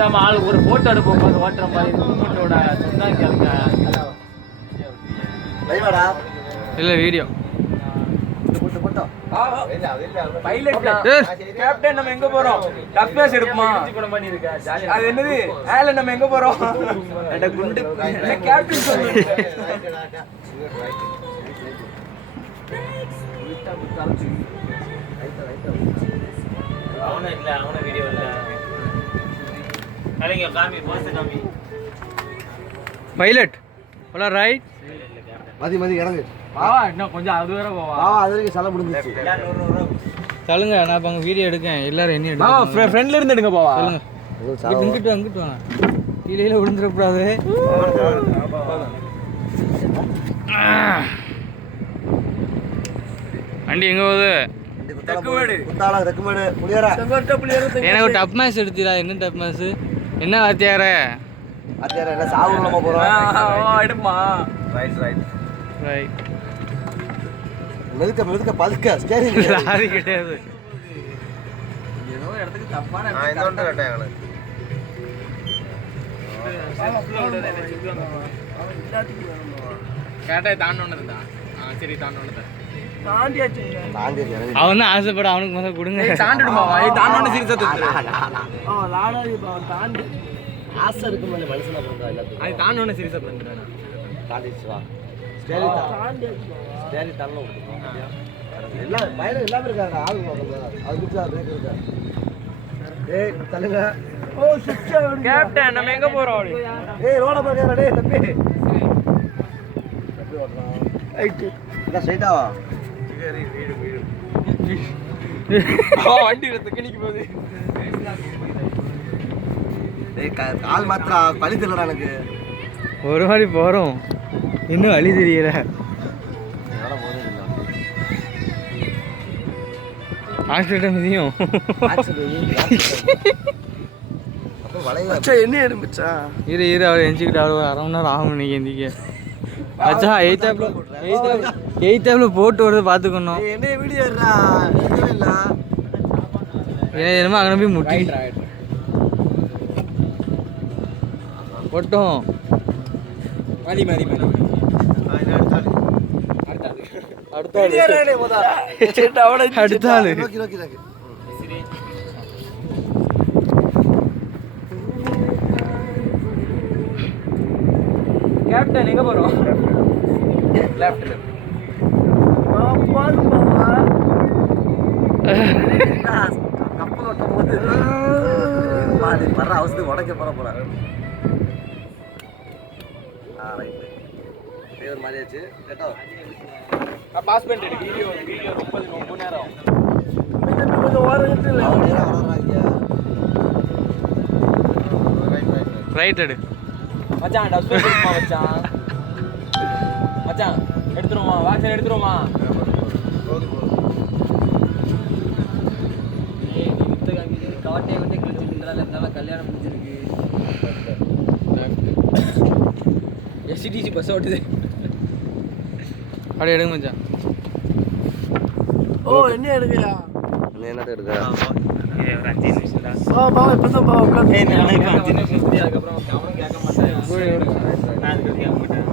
பேசாம ஆள் ஒரு போட்டோ எடுப்போம் ஓட்டுற மாதிரி மூமெண்டோட சொன்னா கேளுங்க. இல்ல வீடியோ கேப்டன் நம்ம எங்க போறோம்? டப்ளாஸ் எடுப்போமா? அது என்னது? ஆல நம்ம எங்க போறோம்? அட குண்டு கேப்டன் சொல்லுங்க. அவன இல்ல அவன வீடியோ இல்ல. அலைங்க காமி போஸ் காமி. பைலட் போல ரைட். மதி இறங்கு. வாவா இன்னும் கொஞ்சம் அது வேற போவா. வாவா அது வரைக்கும் சல முடிஞ்சிச்சு. சொல்லுங்க நான் இப்ப அங்க வீடியோ எடுக்கேன். எல்லாரும் என்ன எடுங்க. வாவா ஃப்ரெண்ட்ல இருந்து எடுங்க போவா. சொல்லுங்க. இங்கிட்டு வாங்க. கீழே விழுந்துற கூடாது. வண்டி எங்க போகுது? தெக்குமேடு புளியரா. எனக்கு ஒரு டப் மேட்ச் எடுத்தீரா? என்ன டப் மேட்ச்? என்ன வாத்தியார? வாத்தியார என்ன சாவுல போறோம். எடுமா. ரைட். மெதுக்க பதுக்க ஸ்டேரிங் லாரி கிடையாது. ஏதோ இடத்துக்கு தப்பான நான் இந்த ஒன்று கட்டேன் கேட்டா தாண்டோனதுடா. சரி தாண்டோனது. அவன் தான் ஆசைப்பட அவனுக்கு முதல்ல கொடுங்க. தாண்டிடுமா? தாண்டோன சீரியஸா தூக்கு. தாண்டி ஆசை இருக்கும் மனுஷனா பண்றா எல்லாத்துக்கும். அது தாண்டோன சீரியஸா பண்றானே. தாண்டிச்சு வா. ஸ்டேரி தள்ள விட்டுறோம். எல்லாம் பையன் எல்லாமே இருக்காங்க. ஆள் பார்க்கல. அது குச்சா பிரேக் இருக்கா. ஏய் தள்ளுங்க. ஓ சுச்சா கேப்டன் நம்ம எங்க போறோம்? ஏய் ரோட பாக்கறடா டேய் தம்பி. எப்படி ஓடுறான்? ரைட். இத ஸ்ட்ரைட்டா வா. வீடு. வண்டி தெக்கனிக்கு போகுது. டேய் கால் மாத்ரா பழி தெரியலடா எனக்கு. ஒரு மாதிரி போறோம். இன்னும் வழி தெரியல. ஆக்சிடென்ட் மிதியும். என்ன எறும்புச்சா? இரு அவர் எஞ்சிக்கிட்டு அவ்வளோ அரை மணி நேரம் ஆகும் இன்னைக்கு எந்திக்க. அச்சா எயித்தாப்ல போட்டு வருது பார்த்துக்கணும். என்ன வீடியோ இல்லை என்னமோ அங்கே போய் முட்டி போட்டோம். அடுத்த ஆளு கேப்டன் எங்க போறோம்? லெஃப்ட். கப்பல் ஓட்டும் போது வர்ற அவசரத்துக்கு உடைக்க போற மாதிரியாச்சு கேட்டா பாஸ் பண்ணிட்டு வீடியோ ரொம்ப நேரம் கொஞ்சம் ஓரம் ரைட் எடு மச்சான். டஸ்ட் எடுத்துமா மச்சான் எடுத்துருமா? வாட்சர் எடுத்துருமா? காட்டே வந்து கிழிச்சுட்டு கல்யாணம் முடிஞ்சிருக்கு. எஸ்டிசி பஸ் ஓட்டுது. அப்படியே எடுங்க மச்சான். ஓ என்ன எடுக்கயா? என்னது எடுக்க? ஒரு 5 நிமிஷம் தான். உட்காந்து அதுக்கப்புறம் அவனும் கேட்க மாட்டேன். நான் அதுக்கு கேட்க மாட்டேன்.